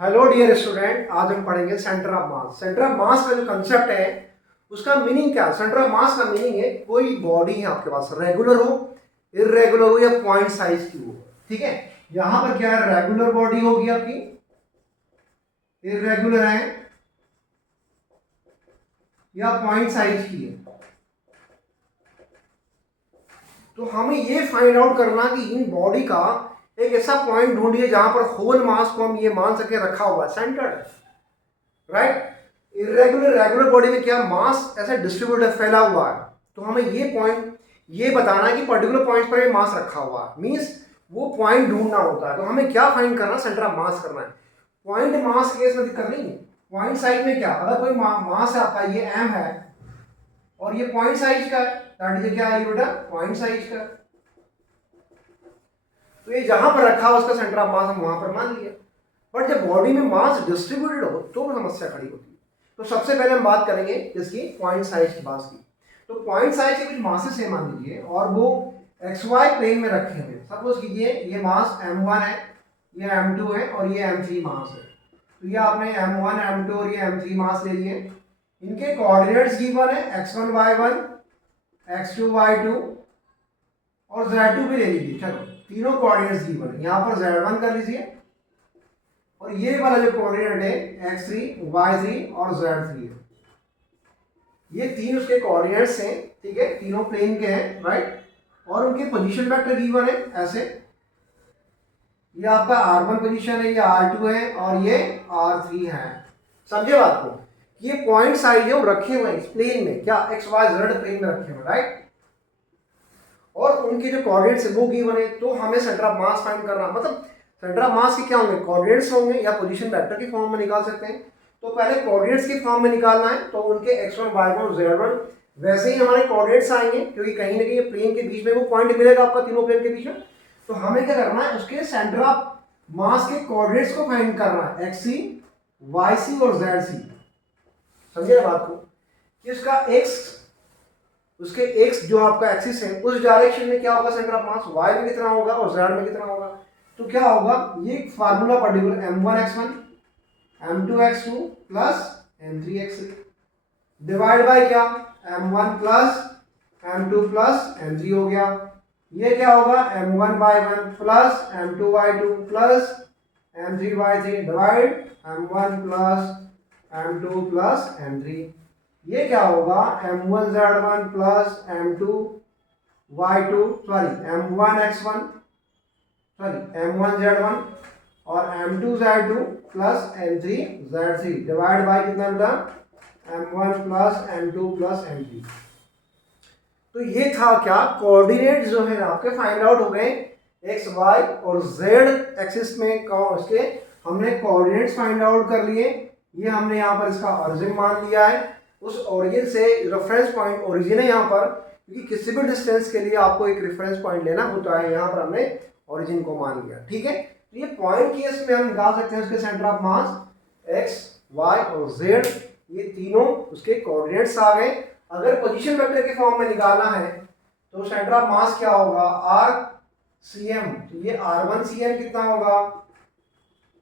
Hello dear student, आज हम पढ़ेंगे centre of mass. Centre of मास का जो कंसेप्ट है उसका मीनिंग क्या है? सेंटर ऑफ मास का मीनिंग है कोई बॉडी है आपके पास, रेगुलर हो, इरेगुलर हो या पॉइंट साइज की हो। ठीक है, यहां पर क्या है? रेगुलर बॉडी होगी आपकी, इरेगुलर है या पॉइंट साइज की है। तो हमें ये फाइंड आउट करना कि इन बॉडी का एक ऐसा पॉइंट ढूंढिए जहां पर होल मास को हम ये मान सके रखा हुआ है, centred, right. Irregular regular body में क्या मास ऐसे डिस्ट्रीब्यूट है, फैला हुआ है। तो हमें ये पॉइंट ये बताना है कि पर्टिकुलर पॉइंट पर ये मास रखा हुआ है, मींस वो पॉइंट ढूंढना होता है। तो हमें क्या फाइंड करना? सेंटर ऑफ मास करना है। पॉइंट मास केस में दिक्कत नहीं है। पॉइंट साइज में क्या, अगर कोई मास है आपका, ये m है और ये पॉइंट साइज का है, दैट इज क्या है बेटा? पॉइंट साइज का। तो ये जहां पर रखा हुआ उसका सेंटर ऑफ मास हम वहां पर मान लिया। बट जब बॉडी में मास डिस्ट्रीब्यूटेड हो तो समस्या खड़ी होती है। तो सबसे पहले हम बात करेंगे इसकी पॉइंट साइज की मास की। तो पॉइंट साइज के कुछ मासेस है मान लीजिए, और वो एक्स वाई प्लेन में रखे हुए। सपोज कीजिए ये मास m1 है, ये m2 है और ये m3 मास है। तो ये आपने m1 m2 और ये m3 मास ले लिए। इनके कोऑर्डिनेट्स गिवन है x1 y1, x2 y2 और z2 भी ले लीजिए। चलो, तीनों कोऑर्डिनेट्स गिवन है। यहाँ पर z1 कर लीजिए और ये वाला जो कोऑर्डिनेट है x3 y3 और z3 है। ये तीन उसके कोऑर्डिनेट्स हैं, ठीक है, तीनों प्लेन के हैं, राइट। और उनके पोजीशन वेक्टर गिवन है ऐसे। ये आपका r1 पोजीशन है, ये r2 है और ये r3 है। समझे बात को? ये पॉइंट साइज है वो रखे हुए हैं इस प्लेन में, क्या x y z प्लेन में रखे हुए, राइट। और उनके जो कोऑर्डिनेट्स है वो गिवन है। तो हमें सेंटर ऑफ मास फाइंड करना, मतलब सेंटर ऑफ मास के क्या होंगे? कोऑर्डिनेट्स होंगे या पोजीशन वेक्टर के फॉर्म में निकाल सकते हैं। तो पहले कोऑर्डिनेट्स के फॉर्म में निकालना है, तो उनके x1 y1 और z1 वैसे ही हमारे कोऑर्डिनेट्स आएंगे, क्योंकि कहीं ना कहीं प्लेन के बीच में वो पॉइंट मिलेगा आपका, तीनों प्लेन के बीच में। तो हमें क्या करना है? उसके सेंटर ऑफ मास के कोऑर्डिनेट्स को फाइंड करना है, xc yc और zc। समझे बात को? कि उसका x, उसके x जो आपका एक्सिस है उस डायरेक्शन में क्या होगा सेंटर ऑफ मास, y में कितना होगा और z में कितना होगा। तो क्या होगा? ये formula particular m1x1 m2x2 plus m3x3 divide by क्या, m1 plus m2 plus m3 हो गया। ये क्या होगा? m1y1 plus m2y2 plus m3y3 divide m1 plus m2 plus m3। ये क्या होगा? m1z1 plus m2y2 sorry m1x1 sorry m1z1 और m2z2 plus m3z3 divide by कितना बेटा? m1 plus m2 plus m3। तो ये था क्या, कोऑर्डिनेट जो है आपके फाइंड आउट हो गए। x y और z एक्सिस में उसके हमने कोऑर्डिनेट्स फाइंड आउट कर लिए। ये हमने यहाँ पर इसका ओरिजिन मान लिया है। उस ओरिजिन से रेफरेंस पॉइंट ओरिजिन है यहाँ पर, क्योंकि किसी भी डिस्टेंस के लिए आपको एक रेफरेंस पॉइंट लेना होता है। यहाँ पर हमने ओरिजिन को मान लिया, ठीक है। तो ये पॉइंट केस में हम निकाल सकते हैं उसके centre of mass x y और z, ये तीनों उसके कोऑर्डिनेट्स आ गए। अगर पोजीशन वेक्टर के फॉर्म में निकालना है तो सेंटर ऑफ मास क्या होगा? r cm। तो ये r1 cm कितना होगा?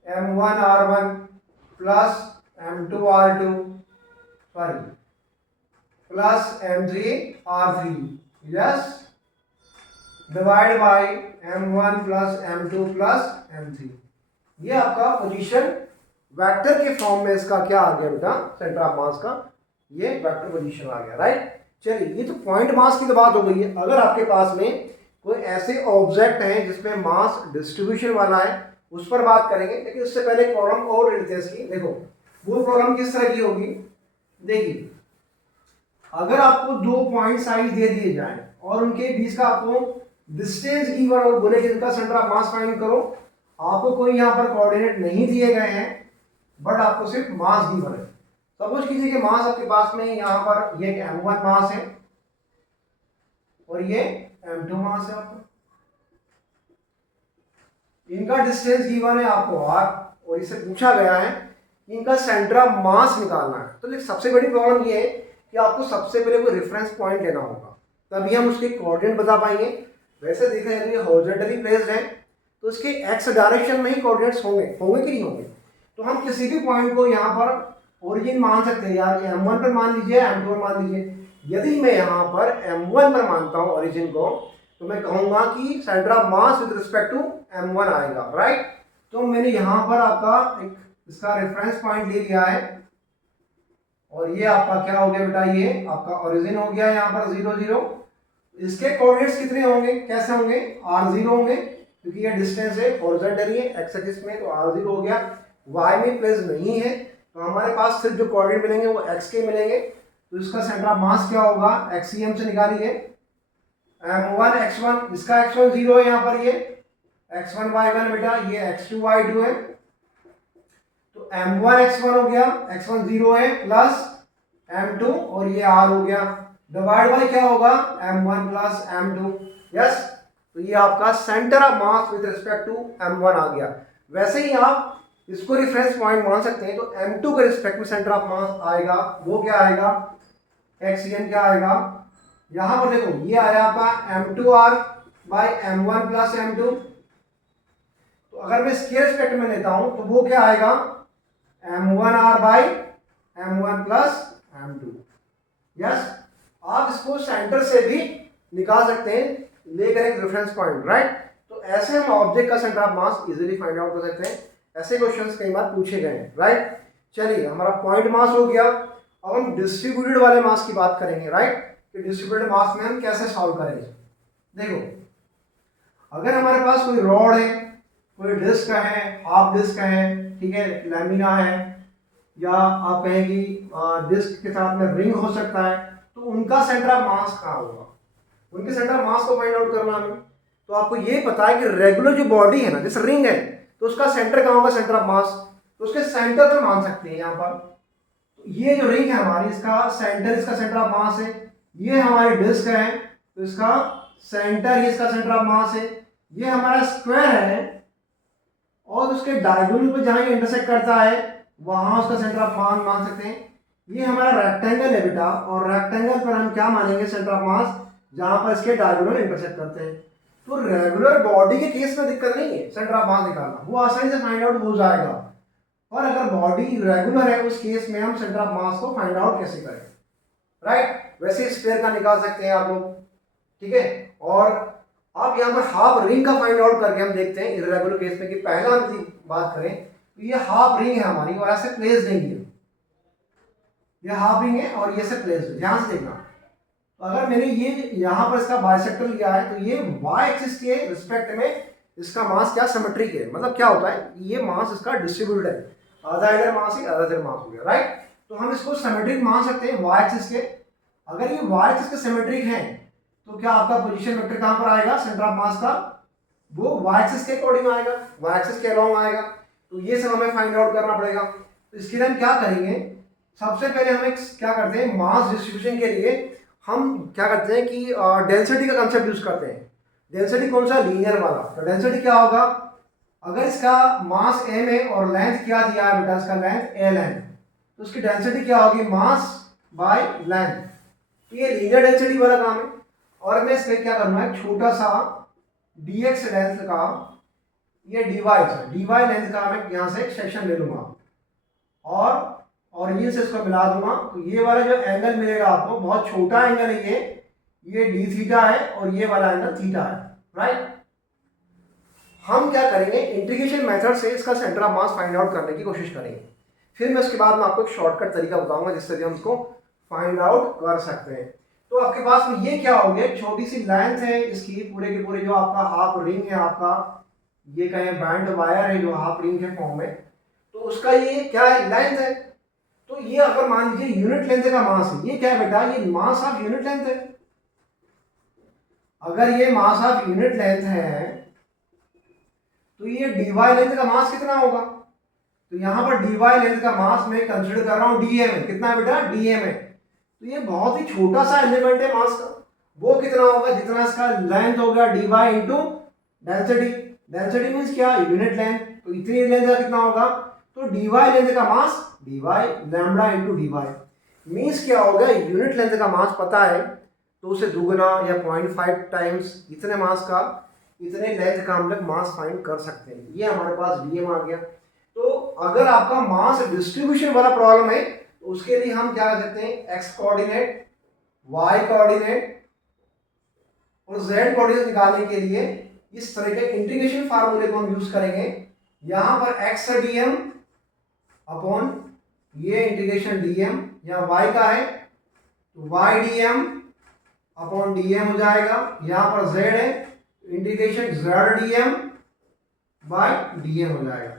m1 r1 plus m2 r2 sorry plus m3 r3, yes, divide by m1 plus m2 plus m3। ये आपका पोजीशन वेक्टर के फॉर्म में इसका क्या आ गया बेटा? सेंटर ऑफ मास का ये वेक्टर पोजीशन आ गया, राइट। चलिए, ये तो पॉइंट मास की तो बात हो गई है। अगर आपके पास में कोई ऐसे ऑब्जेक्ट हैं जिसमें मास डिस्ट्रीब्यूशन वाला है, उस पर बात करेंगे। लेकिन उससे पहले प्रॉब्लम और लेते हैं। देखो वो प्रॉब्लम किस तरह की होगी, देखिए। अगर आपको दो पॉइंट साइज दे दिए जाए और उनके बीच का आपको डिस्टेंस गिवन और बोले कि इनका सेंटर ऑफ मास फाइंड करो, आपको कोई यहाँ पर कोऑर्डिनेट नहीं दिए गए हैं, बट आपको सिर्फ मास गिवन है। सपोज कीजिए कि मास आपके पास में यहाँ पर ये m1 मास है और ये m2 मास है। आपको इनका डिस्टेंस गिवन है आपको r, और इसे पूछा गया है इनका सेंटर ऑफ मास निकालना है। तो सबसे बड़ी प्रॉब्लम ये है कि आपको सबसे पहले कोई रेफरेंस पॉइंट लेना होगा, तभी हम उसके कोऑर्डिनेट बता पाएंगे। वैसे देखा जाए तो ये हॉरिजॉन्टली प्लेस्ड है, तो उसके एक्स डायरेक्शन में ही कोऑर्डिनेट्स होंगे कि नहीं होंगे। तो हम किसी भी पॉइंट को यहाँ पर ओरिजिन मान सकते हैं, यार ये M1 पर मान लीजिए, M2 पर मान लीजिए। यदि मैं यहाँ पर M1 पर मानता हूँ ओरिजिन को, तो मैं कहूँगा कि centre of mass with respect to M1 आएगा, राइट। तो मैंने यहाँ पर आपका एक इसका रेफरेंस पॉइंट ले लिया है, और ये आपका क्या हो गया बेटा, ये आपका ओरिजिन हो गया यहाँ पर 0 0। इसके कोऑर्डिनेट्स कितने होंगे, कैसे होंगे, r0 होंगे, क्योंकि ये डिस्टेंस है हॉरिजॉन्टली है एक्स एक्सिस में, तो r0 हो गया। y में प्लेस नहीं है, तो हमारे पास सिर्फ जो कोऑर्डिनेट मिलेंगे वो x के मिलेंगे। तो इसका सेंटर ऑफ मास क्या होगा, xcm से निकालिए, m1 x1, इसका x1 0 है यहाँ पर, ये x1 y1 बेटा, ये x2 y2 है। तो m1 x1 हो गया, x1 0 है, प्लस m2 और ये r हो गया, डिवाइड बाय क्या होगा, m1 प्लस m2। यस, तो ये आपका centre of mass with respect to m1 आ गया। वैसे ही आप इसको रेफरेंस पॉइंट मान सकते हैं, तो m2 के रिस्पेक्ट में सेंटर ऑफ मास आएगा, वो क्या आएगा, xn क्या आएगा, यहां पर देखो ये आया आपका m2r bye m1 plus m2। तो अगर मैं इसके रिस्पेक्ट में लेता हूं तो वो क्या आएगा, m1r bye m1 plus m2। Yes, आप इसको सेंटर से भी निकाल सकते हैं लेकर एक रेफरेंस पॉइंट, राइट। तो ऐसे हम ऑब्जेक्ट का centre of mass easily find out कर सकते हैं। ऐसे क्वेश्चंस कई बार पूछे गए हैं, राइट। चलिए, हमारा पॉइंट मास हो गया। अब हम डिस्ट्रीब्यूटेड वाले मास की बात करेंगे, राइट, कि डिस्ट्रीब्यूटेड मास में हम कैसे सॉल्व करेंगे। देखो, अगर हमारे पास कोई रॉड है, कोई डिस्क है, हाफ डिस्क है, ठीक है, लैमिना है, या आप कहेंगे डिस्क के साथ में रिंग हो सकता है, तो उनका सेंटर ऑफ मास कहाँ होगा, उनके सेंटर ऑफ मास को फाइंड आउट करना हमें। तो आपको ये पता है कि रेगुलर जो बॉडी है ना, जैसे रिंग है, तो उसका सेंटर कहाँ होगा, सेंटर ऑफ मास, तो उसके सेंटर पर मान सकते हैं यहाँ पर। तो ये जो रिंग है हमारी, इसका सेंटर, इसका सेंटर ऑफ मास है। ये हमारी डिस्क है, तो इसका सेंटर, ये इसका सेंटर ऑफ मास है। ये हमारा स्क्वायर है, और उसके डायगोनल पर जहाँ ये इंटरसेक्ट करता है वहाँ उसका सेंटर ऑफ मास मान सकते हैं। ये हमारा रेक्टेंगल है बेटा, और रेक्टेंगल पर हम क्या मानेंगे, सेंटर ऑफ मास, जहाँ पर इसके डायगोनल इंटरसेक्ट करते हैं। तो रेगुलर बॉडी के केस में दिक्कत नहीं है सेंटर ऑफ मास निकालना, वो आसानी से फाइंड आउट हो जाएगा। पर अगर बॉडी रेगुलर है, उस केस में हम सेंटर ऑफ मास को फाइंड आउट कैसे करें, राइट। वैसे स्फीयर का निकाल सकते हैं आप लोग, ठीक है। और आप यहाँ पर हाफ रिंग का फाइंड आउट करके हम देखते हैं इरेगुलर केस में, कि पहला हम बात करें तो ये हाफ रिंग है हमारी, और ऐसे प्लेस देंगे, ये हाफ रिंग है और ये से प्लेस है, ध्यान से देखना। तो अगर मैंने ये यहाँ पर इसका बाइसेक्टर लिया है, तो ये वाई एक्सिस के रिस्पेक्ट में इसका मास क्या, सिमेट्रिक है। मतलब क्या होता है, ये मास इसका डिस्ट्रीब्यूटेड है, आधा इधर मास है, आधा इधर मास हो गया, राइट। तो हम इसको सिमेट्रिक मान सकते हैं वाई एक्सिस के। अगर ये वाई एक्सिस के सिमेट्रिक है, तो क्या आपका पोजीशन वेक्टर कहाँ पर आएगा, सेंटर ऑफ मास का, वो वाई एक्सिस के अकॉर्डिंग आएगा, वाई एक्सिस के अलोंग आएगा। तो ये सब हमें फाइंड आउट करना पड़ेगा। तो इसके लिए हम क्या करेंगे, सबसे पहले हम एक क्या करते हैं, मास डिस्ट्रीब्यूशन के लिए हम क्या करते हैं कि डेंसिटी का कंसेप्ट यूज करते हैं। डेंसिटी कौन सा, लीनियर वाला। तो डेंसिटी क्या होगा, अगर इसका मास m है और लेंथ क्या दिया है बेटा, इसका लेंथ l है, तो उसकी डेंसिटी क्या होगी, मास बाय लेंथ। तो ये लीनियर डेंसिटी वाला काम है। और मैं इसमें क्या करना है, छोटा सा dx लेंथ का, ये dy लेंथ का मैं यहाँ से एक सेक्शन ले लूंगा, और ये से इसको मिला दूंगा। तो ये वाला जो एंगल मिलेगा आपको, बहुत छोटा एंगल है ये डी थीटा है, और ये वाला एंगल थीटा है, राइट। हम क्या करेंगे, इंटीग्रेशन मेथड से इसका centre of mass find out करने की कोशिश करेंगे। फिर मैं उसके बाद में आपको एक शॉर्टकट तरीका बताऊंगा जिससे हम इसको फाइंड आउट कर सकते हैं। तो आपके पास में ये क्या हो गया, छोटी सी लेंथ है इसकी, पूरे के पूरे जो आपका हाफ रिंग है आपका, ये कहें बैंड वायर है जो हाफ रिंग के फॉर्म में, तो उसका ये क्या है, लेंथ है। तो ये अगर मान लीजिए यूनिट लेंथ का मास है, ये क्या है बेटा, ये मास ऑफ यूनिट लेंथ है। अगर ये मास ऑफ यूनिट लेंथ है, तो ये dy लेंथ का मास कितना होगा। तो यहां पर dy लेंथ का मास मैं कंसीडर कर रहा हूं dm है। कितना है बेटा, dm है। तो ये बहुत ही छोटा सा एलिमेंट है मास का, वो कितना होगा, जितना इसका लेंथ हो गया dy into density. Density means क्या, यूनिट लेंथ। तो इतनी लेंथ का कितना होगा, तो dy लेंथ का मास dy lambda into dy means क्या होगा, यूनिट लेंथ का मास पता है तो उसे दुगना या 0.5 टाइम्स इतने मास का, इतने लेंथ का हम लोग मास फाइंड कर सकते हैं। ये हमारे पास dm आ गया। तो अगर आपका मास डिस्ट्रीब्यूशन वाला प्रॉब्लम है तो उसके लिए हम क्या कर सकते हैं, एक्स कोऑर्डिनेट, वाई कोऑर्डिनेट और जेड कोऑर्डिनेट निकालने के लिए इस तरह के इंटीग्रेशन फार्मूले को हम यूज करेंगे। यहां पर एक्स है डीएम अपॉन ये इंटीग्रेशन डीएम, यहाँ वाई का है तो वाई डीएम अपॉन डीएम हो जाएगा। यहां पर जेड है integration Z DM by DM हो जाएगा।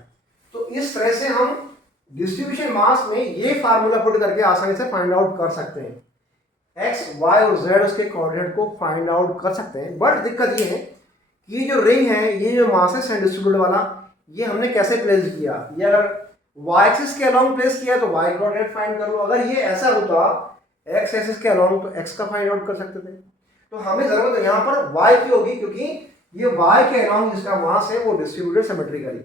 तो इस तरह से हम डिस्ट्रीब्यूशन मास में ये फार्मूला पुट करके आसानी से फाइंड आउट कर सकते हैं। एक्स वाई और जेड उसके कोऑर्डिनेट को फाइंड आउट कर सकते हैं। बट दिक्कत ये है कि ये जो रिंग है, ये जो मास है सेंटर डिस्ट्रीब्यूटेड वाला, ये हमने कैसे प्लेस किया। ये अगर वाई एक्सिस के अलोंग प्लेस किया तो वाई कोऑर्डिनेट फाइंड कर लो। अगर ये ऐसा होता एक्स एक्सिस के अलोंग तो एक्स का फाइंड आउट कर सकते थे। तो हमें जरूरत यहाँ पर वाई की होगी, क्योंकि ये वाई के अलोंग जिसका मास है वो डिस्ट्रीब्यूटेड सिमेट्रिकली।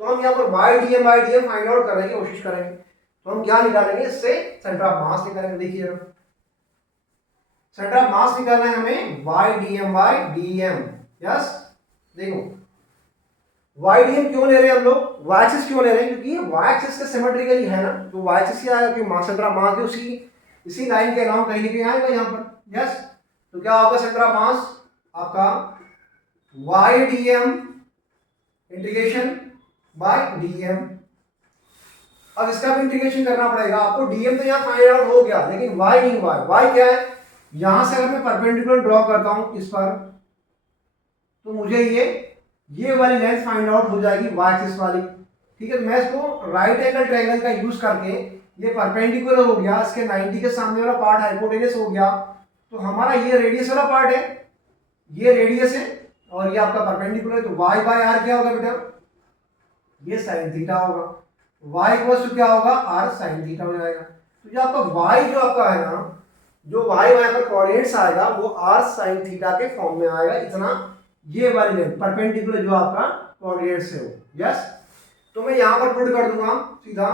तो हम यहाँ पर वाई डीएम फाइंड आउट करने की कोशिश करेंगे। तो हम क्या निकालेंगे, इससे सेंटर ऑफ मास निकालेंगे। देखिए सेंटर ऑफ मास निकालना है हमें Y DM by DM. Yes, देखो वाई डीएम क्यों ले रहे हैं हम लोग, वाई एक्सिस क्यों ले रहे हैं, क्योंकि वाई एक्सिस का सिमेट्रिकली है ना, तो वाई एक्सिस क्या आएगा कि मास सेंटर ऑफ मास है उसी इसी लाइन के अलावा कहीं भी आएगा यहाँ पर। यस, तो क्या होगा सेंटर ऑफ मास आपका Y DM integration by DM. अब इसका भी इंटीग्रेशन करना पड़ेगा आपको। डीएम तो यहाँ फाइंड आउट हो गया, लेकिन वाई नहीं हुआ। वाई क्या है, यहां से अगर मैं परपेंडिकुलर ड्रॉ करता हूं इस पर, तो मुझे ये वाली लेंथ फाइंड आउट हो जाएगी वाई एक्सिस वाली। ठीक है, मैं इसको राइट एंगल ट्रायंगल का यूज करके, ये परपेंडिकुलर हो गया, इसके 90 के सामने वाला पार्ट हाइपोटेनस हो गया, तो हमारा ये रेडियस वाला पार्ट है, ये रेडियस है और ये आपका परपेंडिकुलर है। तो वाई बाय आर क्या होगा बेटा, ये साइन थीटा होगा। वाई इक्वल्स टू क्या होगा, आर साइन थीटा हो जाएगा। तो जो आपका वाई जो आपका है ना, जो वाई वहां पर कोऑर्डिनेट्स आएगा वो आर साइन थीटा के फॉर्म में आएगा। इतना ये वाली लेंथ परपेंडिकुलर जो आपका कोऑर्डिनेट्स है वो। यस, तो मैं यहां पर पुट कर दूंगा सीधा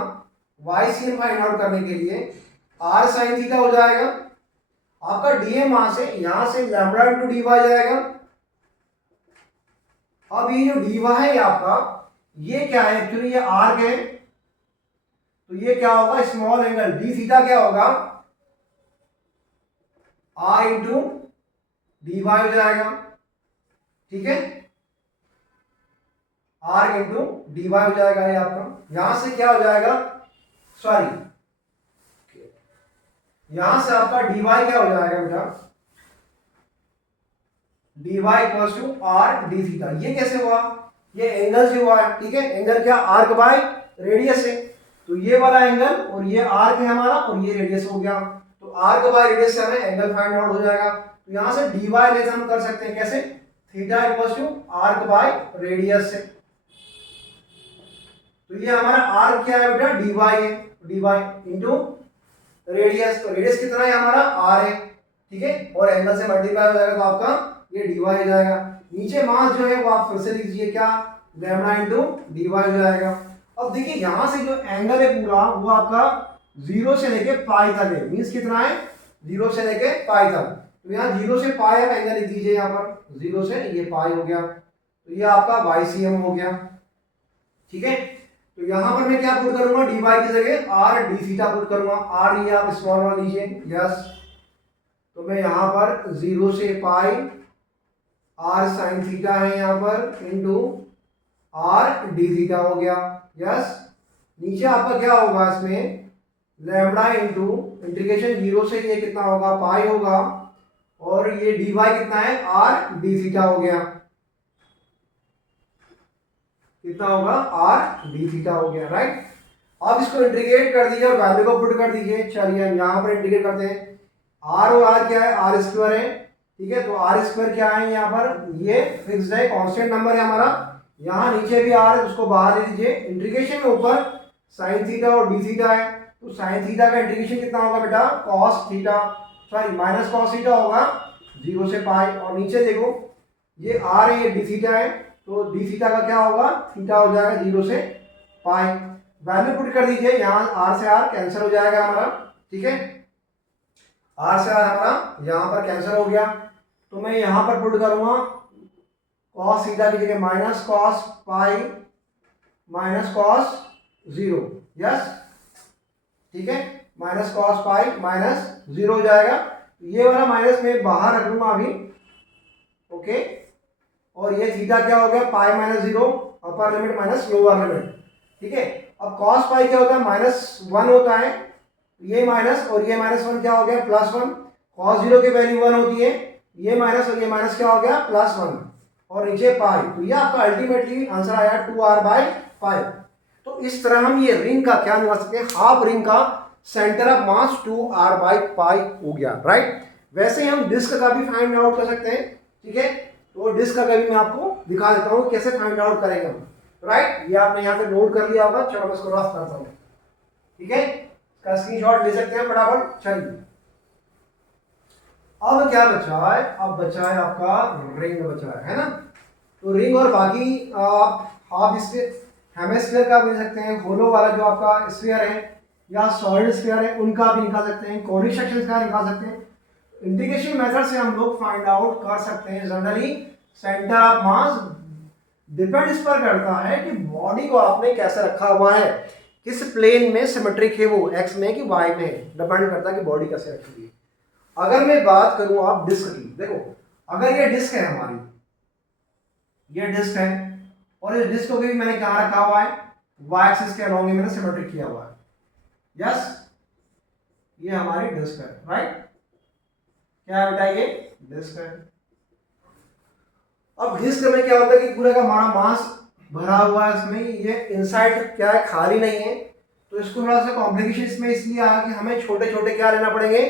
Y C M find out करने के लिए आर साइन थीटा हो जाएगा। आपका डीएम मास है, यहां से लैम्बडा इनटू डी वाई जाएगा। अब ये जो डी वाई है आपका, ये क्या है, एक्चुअली ये आर्क है, तो ये क्या होगा, स्मॉल एंगल डी थीटा क्या होगा, आर इंटू डी वाई हो जाएगा। ठीक है, आर इंटू डी वाई हो जाएगा ये आपका। यहां से क्या हो जाएगा, सॉरी यहां से आपका डी वाई क्या हो जाएगा बेटा, D Y equals to R D theta. ये कैसे हुआ, ये एंगल से हुआ है। ठीक है, एंगल क्या, आर्क बाय रेडियस है, तो ये वाला एंगल और ये आर्क है हमारा और ये रेडियस हो गया। तो आर्क बाय रेडियस से हमें एंगल फाइंड आउट हो जाएगा। तो यहां से डी वाई लेस हम कर सकते हैं कैसे, theta equals to arc by radius से। तो ये हमारा आर्क क्या है बेटा, डी वाई है, डी वाई इंटू रेडियस, तो रेडियस कितना है हमारा, आर है। ठीक है, और एंगल से मल्टीप्लाई हो जाएगा तो आपका ये डी वाई हो जाएगा। नीचे मास जो है वो आप फिर से लिख दीजिए क्या, लैम्बडा इंटू डी वाई हो जाएगा। अब देखिए यहां से जो एंगल है पूरा वो आपका 0 से लेके पाई तक है, मींस कितना है, 0 से लेके पाई तक। तो यहाँ 0 से पाई आप एंगल लिख दीजिए, यहाँ पर 0 से ये पाई हो गया, तो ये आपका वाई सी एम हो गया। ठीक है, तो यहां पर मैं क्या पुट करूंगा, डी वाई की जगह आर डी थीटा पुट करूंगा। आर ये आप स्मॉल वन लीजिए। यस, तो मैं यहां पर 0 से पाई आर साइन थीटा है यहाँ पर इंटू आर डी थीटा हो गया। यस, नीचे आपका क्या होगा, इसमें लैम्बडा इंटू इंटीग्रेशन 0 से ये कितना होगा, पाई होगा, और ये डी वाई कितना है, आर डी थीटा हो गया। कितना होगा, आर डी थीटा हो गया। राइट, अब इसको इंटीग्रेट कर दीजिए और वैल्यू को पुट कर दीजिए। चलिए हम यहाँ पर इंटीग्रेट करते हैं। आर और आर क्या है, आर स्क्वायर है। ठीक है, तो आर स्क्वायर क्या है, यहाँ पर ये फिक्स्ड है, कांस्टेंट नंबर है हमारा। यहाँ नीचे भी आर है, उसको बाहर ले लीजिए। इंटीग्रेशन में ऊपर साइन थीटा और डी थीटा है, तो साइन थीटा का इंटीग्रेशन कितना होगा बेटा, cos theta, sorry minus cos theta होगा 0 से पाई। और नीचे देखो ये आर है, ये डी थीटा है, तो डी थीटा का क्या होगा, थीटा हो जाएगा 0 से पाई। वैल्यू पुट कर दीजिए, यहाँ आर से आर कैंसिल हो जाएगा हमारा। ठीक है, आर से आर हमारा यहाँ पर कैंसिल हो गया, तो मैं यहाँ पर पुट करूंगा कॉस थीटा की जगह minus cos pi minus cos 0, yes, ठीक है, माइनस कॉस पाई माइनस 0 हो जाएगा। ये वाला माइनस में बाहर रख दूंगा अभी, ओके, और ये थीटा क्या हो गया, pi minus 0, upper limit minus lower limit, ठीक है। अब कॉस पाई क्या होता है, -1 होता है, ये माइनस और ये -1 क्या हो गया, +1, कॉस 0 की वैल्यू 1 होती है, ये माइनस और ये माइनस क्या हो गया, +1, और नीचे पाई, तो ये आपका अल्टीमेटली आंसर आया 2r/5। तो इस तरह हम ये रिंग का क्या निकाल सकते हैं, हाफ रिंग का सेंटर ऑफ मास 2r/5 हो गया, राइट। वैसे ही हम डिस्क का भी फाइंड आउट कर सकते हैं, ठीक है। तो डिस्क का भी मैं आपको दिखा देता हूँ कैसे फाइंड आउट करेंगे हम, राइट। ये आपने यहाँ पे नोट कर लिया होगा, चलो मैं इसको रफ करता हूँ, ठीक है, इसका स्क्रीनशॉट ले सकते हैं फटाफट। चलिए अब क्या बचा है, अब बचा है आपका रिंग बचा है ना। तो रिंग और बाकी आप हाफ स्फीयर, हेमिस्फीयर का भी ले सकते हैं, होलो वाला जो आपका स्फीयर है या सॉलिड स्फीयर है उनका भी निकाल सकते हैं, कॉनिक सेक्शंस का निकाल सकते हैं। इंटीग्रेशन मेथड से हम लोग फाइंड आउट कर सकते हैं generally centre of mass. Depend इस पर करता है कि बॉडी को आपने कैसे रखा हुआ है, किस प्लेन में सिमेट्रिक है वो, एक्स में कि वाई में, डिपेंड करता है कि बॉडी कैसे रखी हुई है। अगर मैं बात करूं आप डिस्क की, देखो अगर ये डिस्क है हमारी, ये डिस्क है और इस डिस्क को भी मैंने कहां रखा हुआ है, वाई एक्सिस के अलोंग मैंने सिमेट्रिक किया हुआ है, यस, ये हमारी डिस्क है, राइट। क्या है बेटा, ये डिस्क है। अब डिस्क में क्या होता है कि पूरा का हमारा मास भरा हुआ है इसमें, ये इनसाइड क्या है, खाली नहीं है। तो इसको थोड़ा सा कॉम्प्लिकेशन इसमें इसलिए आया कि हमें छोटे छोटे क्या लेना पड़ेंगे,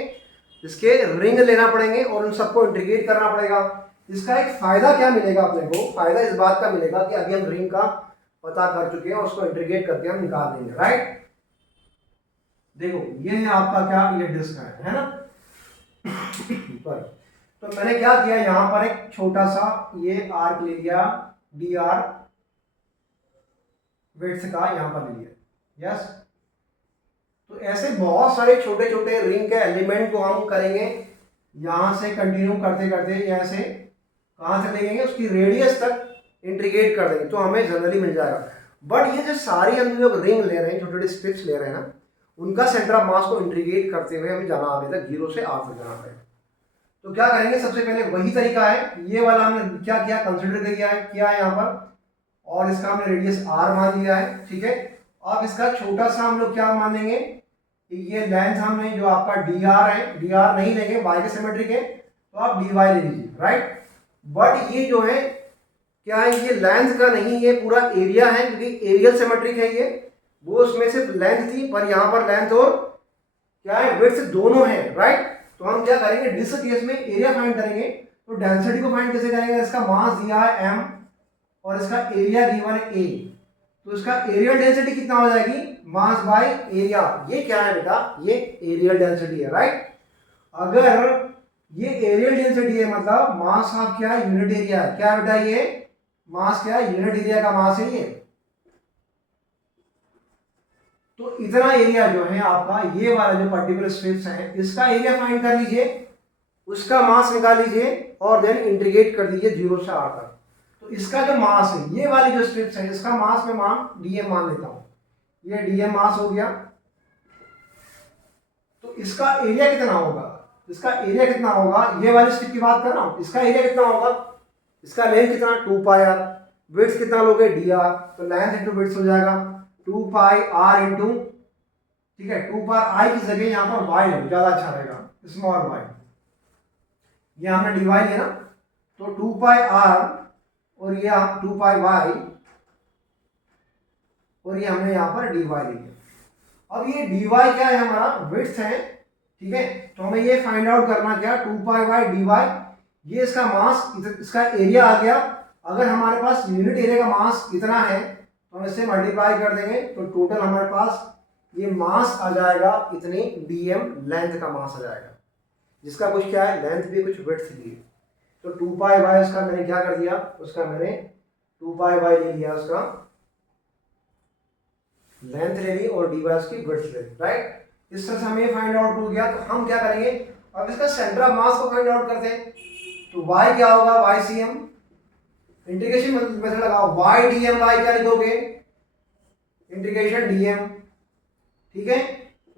इसके रिंग लेना पड़ेंगे और उन सबको इंटीग्रेट करना पड़ेगा। इसका एक फायदा क्या मिलेगा अपने को, फायदा इस बात का मिलेगा कि अभी हम रिंग का पता कर चुके हैं, उसको इंटीग्रेट करके हम निकाल देंगे, राइट। देखो ये है आपका क्या, ये डिस्क है ना। पर तो मैंने क्या किया, यहां पर एक छोटा सा ये आर्क ले लिया, डी आर विड्थ का यहां पर ले लिया, यस। तो ऐसे बहुत सारे छोटे छोटे रिंग के एलिमेंट को हम करेंगे, यहां से कंटिन्यू करते करते यहाँ से कहां से लेंगे, उसकी रेडियस तक इंटीग्रेट कर देंगे तो हमें जनरली मिल जाएगा। बट ये जो सारी हम लोग रिंग ले रहे हैं, छोटे छोटे स्ट्रिप्स ले रहे हैं ना, उनका सेंटर ऑफ मास को इंटीग्रेट करते हुए हमें जाना आगे तक 0 से R तक जाना पड़ेगा। तो क्या करेंगे, सबसे पहले वही तरीका है, ये वाला हमने क्या किया, कंसिडर किया है यहाँ पर, और इसका हमने रेडियस R मान लिया है, ठीक है। अब इसका छोटा सा हम लोग क्या मान लेंगे, ये लेंथ हमने जो आपका dr है, dr नहीं लेंगे, y के सिमेट्रिक है तो आप dy ले लीजिए, राइट। बट ये जो है क्या है, ये लेंथ का नहीं, ये पूरा एरिया है, क्योंकि एरियल सिमेट्रिक है ये, वो उसमें सिर्फ लेंथ थी, पर यहाँ पर लेंथ और क्या है, विड्थ दोनों है, राइट। तो हम क्या करेंगे, डिस्क केस में एरिया फाइंड करेंगे। तो डेंसिटी को फाइंड कैसे करेंगे, इसका मास दिया है m और इसका एरिया गिवन है a, तो इसका एरियल डेंसिटी कितना हो जाएगी, मास बाय एरिया। ये क्या है बेटा, ये एरियल डेंसिटी है, राइट। अगर ये एरियल डेंसिटी है मतलब मास ऑफ क्या है, यूनिट एरिया है, क्या बेटा ये मास क्या है, यूनिट एरिया का मास है ये। तो इतना एरिया जो है आपका, ये वाला जो पर्टिकुलर स्ट्रिप्स है, इसका एरिया फाइंड कर लीजिए, उसका मास निकाल लीजिए और देन इंटीग्रेट कर दीजिए 0 से R तक। तो इसका जो मास है, ये वाली जो स्ट्रिप्स है, इसका मास मैं dm मान लेता हूं, ये dm मास हो गया। तो इसका एरिया कितना होगा, इसका एरिया कितना होगा, ये वाली स्ट्रिप की बात कर रहा हूं, इसका एरिया कितना होगा, इसका लेंथ कितना 2 पाई r, विड्थ कितना लोगे dr, तो लेंथ इंटू विड्थ हो जाएगा 2 पाई r इंटू, ठीक है, 2 पाई i की जगह यहां पर y लो, ज्यादा अच्छा रहेगा, स्मॉल y, ये हमने dy लिया ना, तो 2 पाई r और ये 2 पाई y और ये हमने यहां पर dy ले लिया। अब ये dy क्या है, हमारा विड्थ है, ठीक है। तो हमें ये फाइंड आउट करना क्या, 2 पाई y dy, ये इसका मास, इसका एरिया आ गया। अगर हमारे पास यूनिट एरिया का मास इतना है तो हम इससे मल्टीप्लाई कर देंगे, तो टोटल हमारे पास ये मास आ जाएगा इतनी dm, लेंथ का मास आ जाएगा, जिसका कुछ क्या है, लेंथ भी कुछ विड्थ भी। तो 2 पाई y उसका मैंने क्या कर दिया, उसका मैंने 2 पाई y ले लिया, उसका लेंथ ले ली और dy उसकी विड्थ ले ली, राइट। इस तरह से हमें फाइंड आउट हो गया। तो हम क्या करेंगे, अब इसका सेंटर ऑफ मास को फाइंड आउट करते हैं। तो y क्या होगा, ycm, इंटीग्रेशन मेथड लगाओ, y dm by क्या लिखोगे, इंटीग्रेशन डीएम, ठीक है।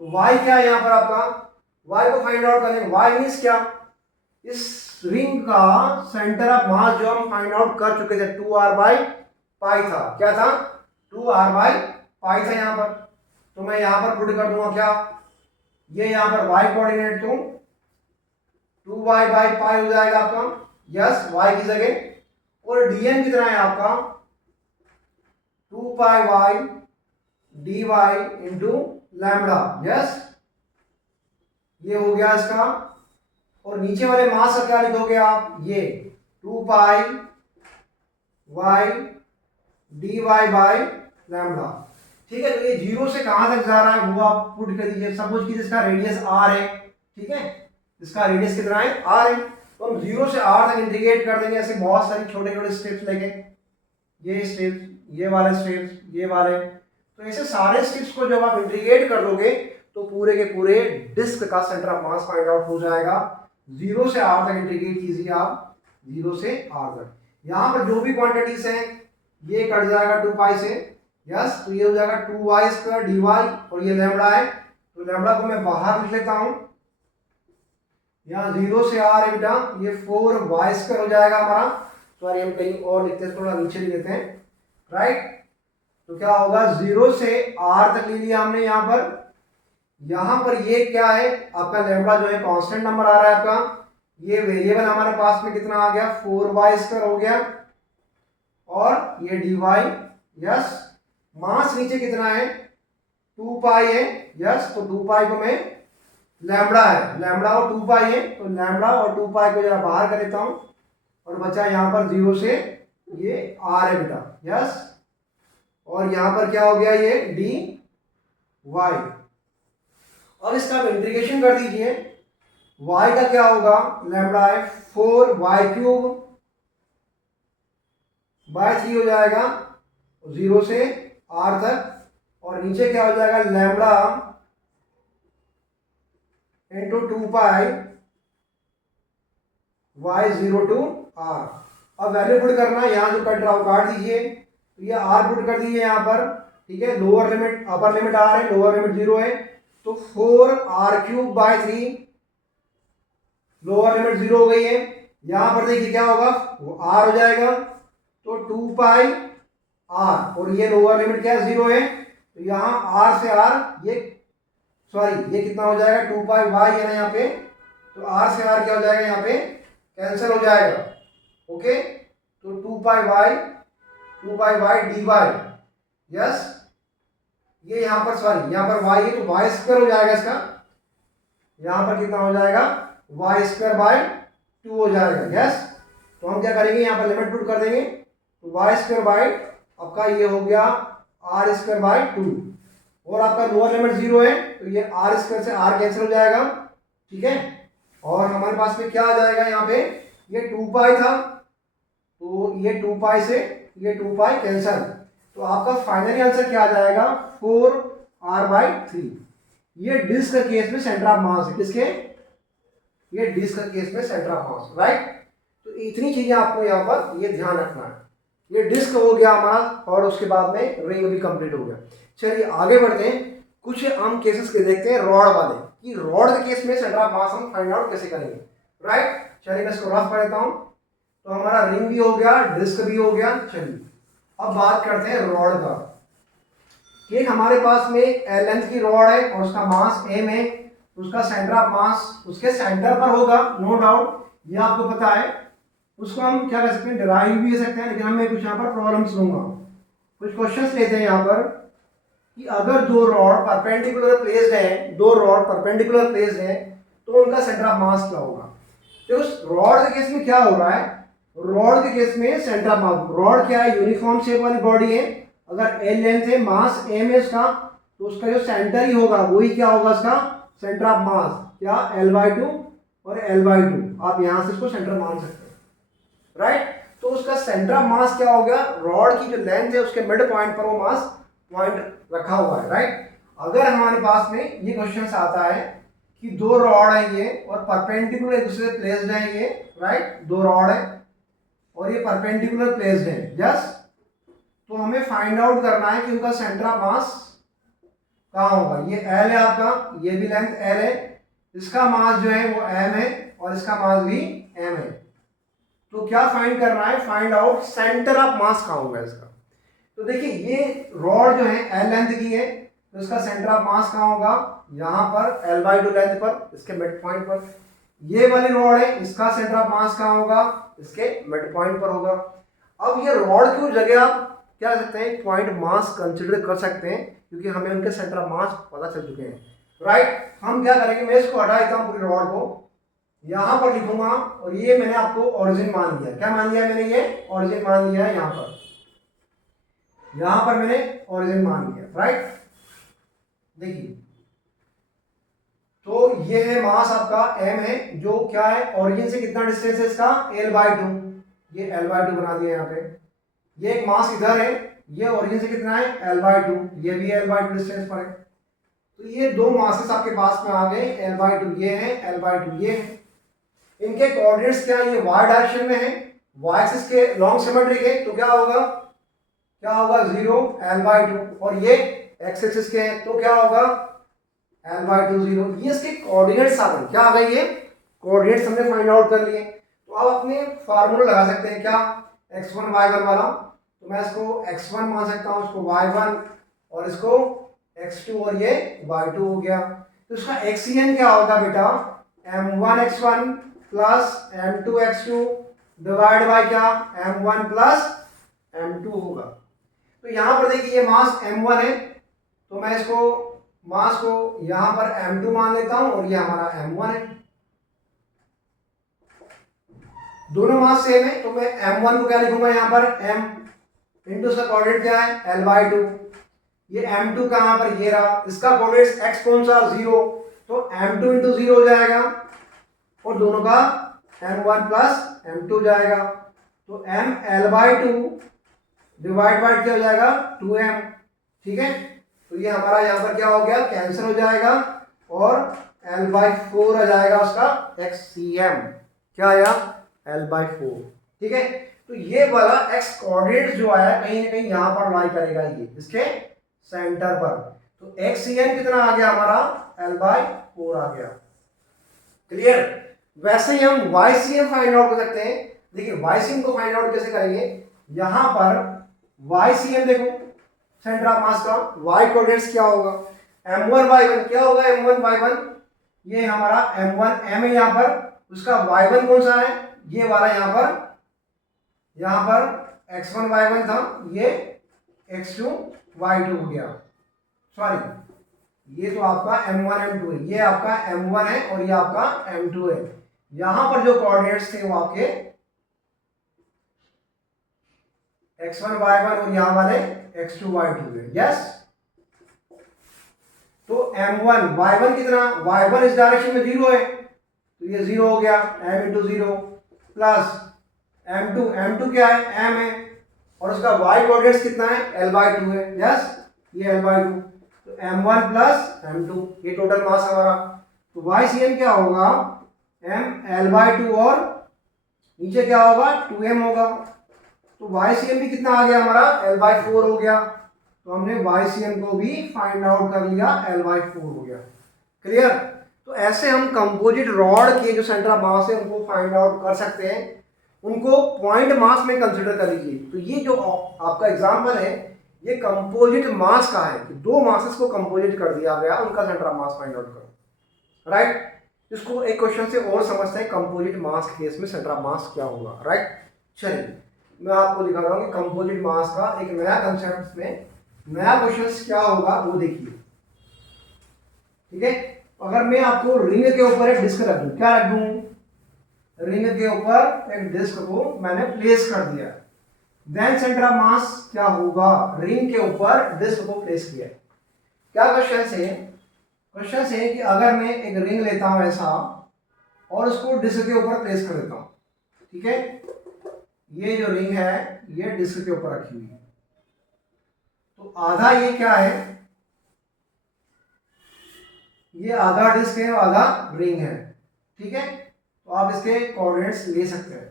वाई क्या है यहाँ पर आपका, वाई को फाइंड आउट करेंगे। वाई मीन्स क्या, इस रिंग का सेंटर ऑफ मास जो हम फाइंड आउट कर चुके थे 2r/पाई था, क्या था 2r/पाई था यहाँ पर। तो मैं यहाँ पर पुट कर दूंगा क्या, ये यहाँ पर y कोऑर्डिनेट तो 2y/पाई हो जाएगा आपका, यस y की जगह। और dm कितना है आपका 2πy dy into lambda, yes ये हो गया इसका। और नीचे वाले मास का क्या लिखोगे आप, ये 2πy dy बाय लैम्बडा, ठीक है। तो ये 0 से कहां तक जा रहा है वो आप पुट कर दीजिए। सपोज कि जिसका रेडियस r है, ठीक है, इसका रेडियस कितना है r है, तो हम 0 से r तक इंटीग्रेट कर देंगे ऐसे बहुत सारी छोटे छोटे स्टेप्स लेके, ये स्टेप्स, ये वाले स्टेप्स, ये वाले। तो ऐसे सारे स्टेप्स को जब आप इंटीग्रेट कर दोगे तो पूरे के पूरे डिस्क का centre of mass find out हो जाएगा। 0 से r तक इंटीग्रेट कीजिए आप, 0 से r तक। यहाँ पर जो भी क्वांटिटीज हैं ये कट जाएगा 2π से, यस। तो ये हो जाएगा 2y² dy, और ये लैम्बडा है तो लैम्बडा को मैं बाहर लिख लेता हूं। यहाँ 0 से r है बेटा, ये 4y² हो जाएगा हमारा। सॉरी हम कहीं और लिखते हैं, थोड़ा नीचे लिख लेते हैं, राइट। तो क्या होगा 0 से r तक ले लिया हमने यहाँ पर ये क्या है आपका लैम्बडा जो है कांस्टेंट नंबर आ रहा है आपका। ये वेरिएबल हमारे पास में कितना आ गया 4y² हो गया, और ये dy, यस। मास नीचे कितना है 2π है, यस। तो 2π को मैं लैम्बडा है, लैम्बडा और 2π है, तो लैम्बडा और 2π को जरा बाहर कर लेता हूं, और बचा यहाँ पर 0 से ये r है बेटा, यस। और यहाँ पर क्या हो गया ये dy। अब इसका आप इंटीग्रेशन कर दीजिए। y का क्या होगा, लैम्बडा है 4y³ बाय 3 हो जाएगा 0 से r तक, और नीचे क्या हो जाएगा lambda into 2π y0 to r। अब वैल्यू पुट करना है, यहाँ जो कट रहा हो काट दीजिए, तो ये r पुट कर दीजिए यहाँ पर, ठीक है। Lower limit upper limit r है, लोअर लिमिट 0 है, तो 4r³/3, लोअर लिमिट 0 हो गई है। यहाँ पर देखिए क्या होगा, वो r हो जाएगा, तो 2πr, और ये लोअर लिमिट क्या है 0 है, तो यहाँ r से r ये सॉरी ये कितना हो जाएगा 2πy है ना यहाँ पे, तो r से r क्या हो जाएगा यहाँ पे कैंसिल हो जाएगा, ओके। तो 2πy dy, यस। ये यहाँ पर सॉरी यहाँ पर y है तो y² हो जाएगा इसका, यहाँ पर कितना हो जाएगा y²/2 हो जाएगा, यस। तो हम क्या करेंगे यहाँ पर लिमिट पुट कर देंगे, तो y² आपका ये हो गया r²/2, और आपका लोअर लिमिट 0 है तो ये r² से r कैंसिल हो जाएगा, ठीक है। और हमारे पास में क्या आ जाएगा यहाँ पे, ये 2π था तो ये 2π से ये 2π कैंसिल, तो आपका फाइनली आंसर क्या आ जाएगा 4r/3। ये डिस्क के केस में सेंटर ऑफ मास है, किसके, ये डिस्क के केस में सेंटर ऑफ मास, राइट। तो इतनी चीजें आपको यहाँ पर ये ध्यान रखना है। ये डिस्क हो गया हमारा, और उसके बाद में रिंग भी कंप्लीट हो गया। चलिए आगे बढ़ते हैं, कुछ आम केसेस के देखते हैं रॉड वाले, कि रॉड के केस में सेंटर ऑफ मास हम फाइंड आउट कैसे करेंगे, राइट। चलिए मैं इसको रफ कर देता हूं। तो हमारा रिंग भी हो गया, डिस्क भी हो गया। चलिए अब बात करते हैं रॉड का। एक हमारे पास में एल लेंथ की रॉड है और उसका मास m है, उसका सेंटर ऑफ मास उसके सेंटर पर होगा, नो डाउट, ये आपको पता है। उसको हम क्या कर सकते हैं, डिराइव भी ले सकते हैं, लेकिन मैं कुछ यहाँ पर प्रॉब्लम्स लूंगा। कुछ क्वेश्चंस लेते हैं यहाँ पर, कि अगर दो रॉड परपेंडिकुलर प्लेस्ड हैं, दो रॉड परपेंडिकुलर प्लेस्ड हैं, तो उनका सेंटर ऑफ मास क्या होगा। तो उस रॉड के केस में क्या हो रहा है, रॉड के केस में सेंटर ऑफ मास, रॉड क्या है यूनिफॉर्म शेप वाली बॉडी है, अगर एल लेंथ है, मास m है उसका, तो उसका जो सेंटर ही होगा वही क्या होगा उसका सेंटर ऑफ मास, क्या l/2 और l/2, आप यहां से इसको सेंटर मान सकते हैं, राइट। तो उसका सेंटर ऑफ मास क्या हो गया, रॉड की जो लेंथ है उसके मिड पॉइंट पर वो मास पॉइंट रखा हुआ है, राइट। अगर हमारे पास में ये क्वेश्चन आता है कि दो रॉड है ये और परपेंडिकुलर एक दूसरे से प्लेस्ड है ये, राइट, दो रॉड है और ये परपेंडिकुलर प्लेस्ड है, यस। तो हमें फाइंड आउट करना है कि उनका सेंटर ऑफ मास कहाँ होगा। ये एल है आपका, ये भी लेंथ एल है, इसका मास जो है वो एम है और इसका मास भी एम है। तो क्या फाइंड करना है, फाइंड आउट सेंटर ऑफ मास कहाँ होगा इसका। तो देखिए ये रॉड जो है एल लेंथ की है, तो इसका सेंटर ऑफ मास कहाँ होगा, यहाँ पर L/2 लेंथ पर, इसके मिड पॉइंट पर। ये वाली रॉड है, इसका सेंटर ऑफ मास कहाँ होगा, इसके मिड पॉइंट पर होगा। अब ये रॉड की जगह आप क्या कर सकते हैं, पॉइंट मास कंसिडर कर सकते हैं, क्योंकि हमें उनके सेंटर ऑफ मास पता चल चुके हैं, राइट। हम क्या करेंगे, मैं इसको हटा देता हूँ पूरी रॉड को, यहां पर लिखूंगा और ये मैंने आपको ओरिजिन मान लिया। क्या मान लिया मैंने, ये ओरिजिन मान लिया है, यहां पर मैंने ओरिजिन मान लिया, राइट। देखिए तो ये है मास आपका m है, जो क्या है, ओरिजिन से कितना डिस्टेंस है इसका, L/2, ये L/2 बना दिया यहाँ पे। ये एक मास इधर है, ये ओरिजिन से कितना है L/2, ये भी L/2 डिस्टेंस पर है। तो ये दो मासेस आपके पास में आ गए, L/2 ये है, L/2 ये है। इनके कोऑर्डिनेट्स क्या है, ये y डायरेक्शन में है, y एक्सिस के लॉन्ग सिमेट्रिक है, तो क्या होगा 0 L/2, और ये x एक्सिस के हैं तो क्या होगा L/2 0। ये इसके कोऑर्डिनेट्स आ गए, क्या आ गए, ये कोऑर्डिनेट्स हमने फाइंड आउट कर लिए। तो अब अपने फार्मूला लगा सकते हैं, क्या, x1 y1 वाला, तो मैं इसको x1 मान सकता हूँ, इसको y1 और इसको x2 और ये y2 हो गया। तो इसका xen क्या होगा बेटा, m1x1 plus m2x2 divide by क्या, m1 प्लस m2 होगा। तो यहां पर देखिए ये मास m1 है, तो मैं इसको मास को यहां पर m2 मान लेता हूं और ये हमारा m1 है। दोनों मास सेम है, तो मैं m1 को क्या लिखूंगा यहां पर, m इंटू इसका कोऑर्डिनेट क्या है L/2। ये m2 कहां पर, ये रहा, इसका कोऑर्डिनेट x कौन सा 0, तो m2 इंटू 0 हो जाएगा और दोनों का m1 प्लस m2 जाएगा। तो m L/2 डिवाइड बाय क्या हो जाएगा 2m, ठीक है। तो ये हमारा यहाँ पर क्या हो गया, कैंसिल हो जाएगा और L/4 आ जाएगा उसका xcm, क्या आया L/4, ठीक है। तो ये वाला x कोऑर्डिनेट जो आया कहीं ना कहीं यहाँ पर लाई करेगा, ये इसके सेंटर पर। तो xcm कितना आ गया हमारा, L/4 आ गया, क्लियर। वैसे ही हम ycm फाइंड आउट कर सकते हैं। देखिए ycm को फाइंड आउट कैसे करेंगे, यहां पर ycm देखो सेंटर ऑफ मास का y कोऑर्डिनेट्स क्या होगा, m1 y1 क्या होगा, m1 y1, ये हमारा m1 m है यहाँ पर, उसका y1 कौन सा है, ये वाला यहाँ पर x1 y1 था, ये x2 y2 हो गया। सॉरी, ये तो आपका m1 m2 है, ये आपका m1 है और ये आपका m2 है। यहां पर जो कोऑर्डिनेट्स थे वो आपके x1 y1 और यहां वाले x2 y2 है, यस। तो m1 y1 कितना, y1 इस डायरेक्शन में 0 है, तो ये 0 हो गया, m इंटू 0 प्लस m2 क्या है, m है, और उसका y कोऑर्डिनेट्स कितना है L/2 है, यस, ये L/2। तो m1 प्लस m2, ये टोटल मास हमारा। तो ycm क्या होगा, m L/2 और नीचे क्या होगा 2m होगा। तो ycm भी कितना आ गया हमारा, L/4 हो गया। तो हमने ycm को भी फाइंड आउट कर लिया, L/4 हो गया, क्लियर। तो ऐसे हम कंपोजिट रॉड के जो सेंटर ऑफ मास है उनको फाइंड आउट कर सकते हैं, उनको पॉइंट मास में कंसीडर कर लीजिए। तो ये जो आपका एग्जाम्पल है ये कंपोजिट मास का है, कि दो मासेस को कंपोजिट कर दिया गया, उनका centre of mass find out करो, राइट। इसको एक क्वेश्चन से और समझते हैं, कंपोजिट मास के केस में सेंटर ऑफ मास क्या होगा, राइट। चलिए मैं आपको दिखा रहा हूँ कि कंपोजिट मास का एक नया कंसेप्ट में नया क्वेश्चन क्या होगा वो देखिए, ठीक है। अगर मैं आपको रिंग के ऊपर एक डिस्क रख दूं, क्या रख दूं, रिंग के ऊपर एक डिस्क को मैंने प्लेस कर दिया, देन सेंटर ऑफ मास क्या होगा, रिंग के ऊपर डिस्क को प्लेस किया। क्या क्वेश्चन है, क्वेश्चन है कि अगर मैं एक रिंग लेता हूं ऐसा और उसको डिस्क के ऊपर प्लेस कर देता हूं, ठीक है, ये जो रिंग है ये डिस्क के ऊपर रखी हुई है, तो आधा ये क्या है, ये आधा डिस्क है और आधा रिंग है, ठीक है। तो आप इसके कोऑर्डिनेट्स ले सकते हैं।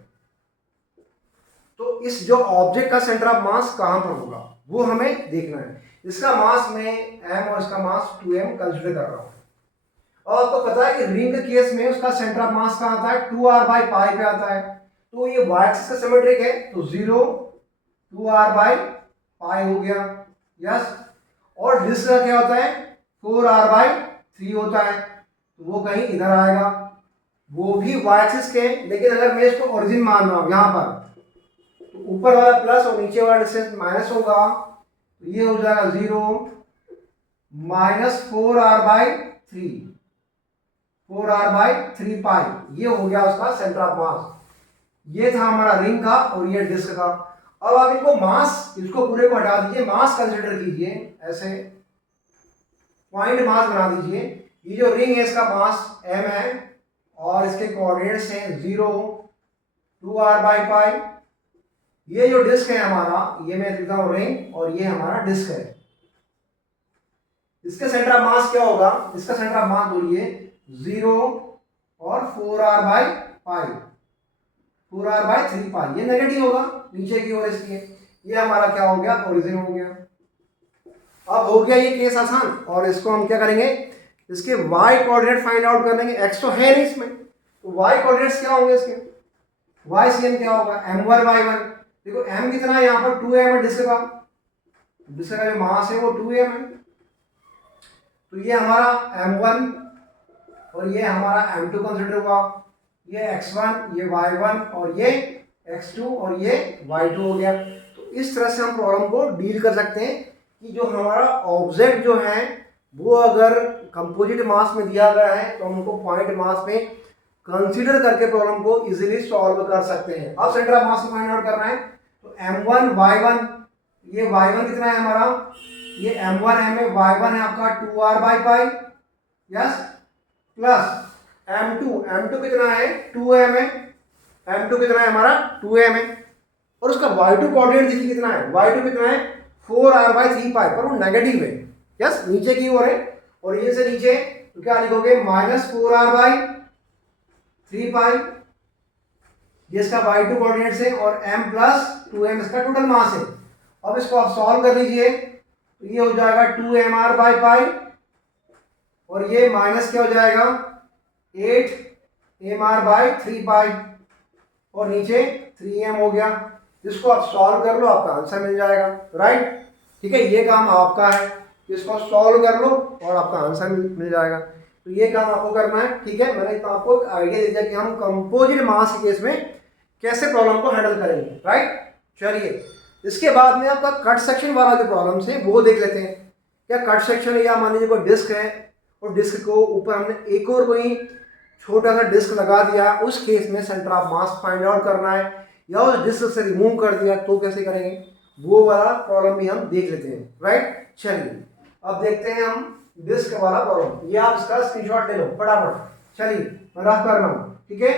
तो इस जो ऑब्जेक्ट का सेंटर ऑफ मास कहाँ पर होगा वो हमें देखना है। इसका मास में m और इसका मास 2m कंसिडर कर रहा हूँ। और आपको पता है कि रिंग के केस में उसका सेंटर ऑफ मास कहाँ आता है, 2r बाई पाई पे आता है। तो ये y एक्सिस का सिमेट्रिक है, तो 0 2r बाई पाई हो गया, यस। और डिस्क का क्या होता है, 4r बाई 3 होता है, तो वो कहीं इधर आएगा, वो भी y एक्सिस के। लेकिन अगर मैं इसको ओरिजिन मान रहा हूँ यहाँ पर, तो ऊपर वाला प्लस और नीचे वाला डिस्टेंस माइनस होगा, तो ये हो जाएगा 0 minus 4r by 3, 4r by 3 पाई। ये हो गया उसका सेंटर ऑफ मास। ये था हमारा रिंग का और ये डिस्क का। अब आप इनको मास, इसको पूरे को हटा दीजिए, मास कंसिडर कीजिए, ऐसे पॉइंट मास बना दीजिए। ये जो रिंग है इसका मास m है और इसके कोऑर्डिनेट्स हैं 0 2r बाई पाई। ये जो डिस्क है हमारा, ये मैं लिखता हूं रिंग और ये हमारा डिस्क है। इसके सेंटर ऑफ मास क्या होगा, इसका सेंटर ऑफ मास बोलिए 0 और 4r by pi, 4r by 3 पाई। ये नेगेटिव होगा नीचे की ओर इसलिए। ये हमारा क्या हो गया, ओरिजिन हो गया। अब हो गया ये केस आसान। और इसको हम क्या करेंगे, इसके y कोऑर्डिनेट फाइंड आउट कर लेंगे। x तो है नहीं इसमें, तो y कोऑर्डिनेट्स क्या होंगे इसके, y CM क्या होगा, m1 y1। देखो m कितना है यहाँ पर, 2m है डिस्क का, डिस्क का जो मास है वो 2m है। तो ये हमारा m1 और ये हमारा m2 कंसिडर हुआ, ये x1 ये y1 और ये x2 और ये y2 हो गया। तो इस तरह से हम प्रॉब्लम को डील कर सकते हैं कि जो हमारा ऑब्जेक्ट जो है वो अगर कंपोजिट मास में दिया गया है तो हम उनको पॉइंट मास में कंसीडर करके प्रॉब्लम को इजीली सॉल्व कर सकते हैं। अब सेंटर ऑफ मास को फाइंड आउट करना है, तो m1 y1, ये y1 कितना है हमारा, ये m1 है, y1 है आपका 2r by pi, yes, plus m2 कितना है 2m है, m2 कितना है हमारा 2m है। और उसका y2 कोऑर्डिनेट देखिए कितना है, y2 कितना है 4r बाई 3 पाई, पर वो नेगेटिव है, यस, नीचे की ओर है। और ये से नीचे तो क्या लिखोगे, माइनस 4r बाई 3 पाई, ये इसका y2 कोऑर्डिनेट्स है, और m प्लस 2m इसका टोटल मास है। अब इसको आप सॉल्व कर लीजिए, तो ये हो जाएगा 2mr बाई पाई, और ये माइनस क्या हो जाएगा 8mr बाई 3 पाई, और नीचे 3m हो गया। इसको आप सॉल्व कर लो, आपका आंसर मिल जाएगा, राइट। ठीक है, ये काम आपका है, इसको सॉल्व कर लो और आपका आंसर मिल जाएगा। तो ये काम आपको करना है, ठीक है। मैंने तो आपको आइडिया दे दिया कि हम कंपोजिट मास के केस में कैसे प्रॉब्लम को हैंडल करेंगे, राइट। चलिए, इसके बाद में आपका कट सेक्शन वाला जो प्रॉब्लम्स है वो देख लेते हैं। क्या कट सेक्शन है, या मान लीजिए कोई डिस्क है और डिस्क को ऊपर हमने एक और कोई छोटा सा डिस्क लगा दिया, उस केस में centre of mass find out करना है, या उस डिस्क से रिमूव कर दिया तो कैसे करेंगे, वो वाला प्रॉब्लम भी हम देख लेते हैं, राइट। चलिए अब देखते हैं हम डिस्क वाला प्रॉब्लम। ये आप इसका स्क्रीनशॉट ले लो फटाफट। चलिए मैं रफ कर रहा हूँ, ठीक है,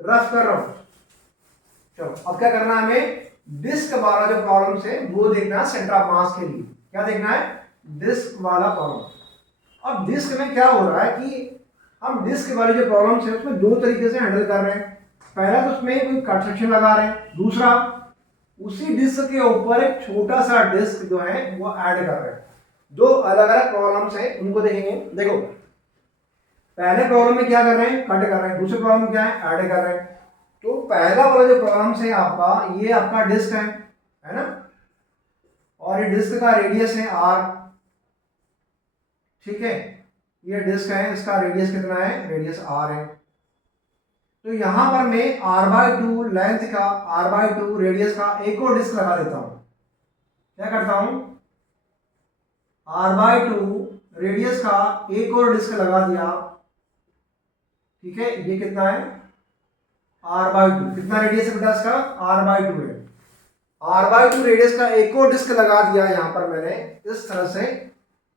रफ कर रहा हूँ। चलो अब क्या करना है, हमें डिस्क वाला जो प्रॉब्लम है वो देखना है सेंटर ऑफ मास के लिए। क्या देखना है, डिस्क वाला प्रॉब्लम। अब डिस्क में क्या हो रहा है कि हम डिस्क वाली जो प्रॉब्लम्स है उसमें दो तरीके से हैंडल कर रहे हैं। पहला तो उसमें कोई कट सेक्शन लगा रहे हैं, दूसरा उसी डिस्क के ऊपर एक छोटा सा डिस्क जो है वो ऐड कर रहे हैं। दो अलग अलग प्रॉब्लम्स हैं, उनको देखेंगे। देखो पहले प्रॉब्लम में क्या कर रहे हैं, कट कर रहे हैं, दूसरे प्रॉब्लम में क्या है, ऐड कर रहे हैं। तो पहला वाला जो प्रॉब्लम है आपका, ये आपका डिस्क है ना, और ये डिस्क का रेडियस है r, ठीक है, ये डिस्क है, इसका रेडियस कितना है, रेडियस r है। तो यहां पर मैं r/2 लेंथ का, r/2 रेडियस का एक और डिस्क लगा देता हूं। क्या करता हूं, r/2 रेडियस का एक और डिस्क लगा दिया, ठीक है। ये कितना है, r/2, कितना रेडियस है बेटा इसका, r/2 है। r/2 रेडियस का एक और डिस्क लगा दिया यहां पर मैंने इस तरह से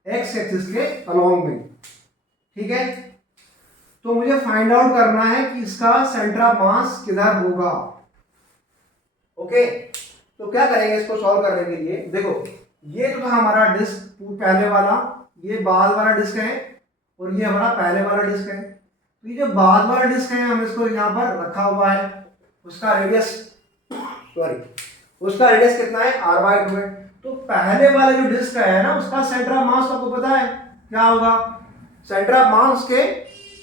x एक्सिस के अलोंग में, ठीक है। तो मुझे फाइंड आउट करना है कि इसका सेंटर ऑफ मास किधर होगा। ओके, तो क्या करेंगे इसको सॉल्व करने के लिए। देखो ये तो था हमारा डिस्क पहले वाला, ये बाद वाला डिस्क है, और ये हमारा पहले वाला डिस्क है। तो ये जो बाद वाला डिस्क है हम इसको यहाँ पर रखा हुआ है, उसका रेडियस सॉरी, उसका रेडियस कितना है r/2 है। तो पहले वाले जो डिस्क है ना उसका सेंटर ऑफ मास आपको पता है क्या होगा, सेंटर ऑफ मास के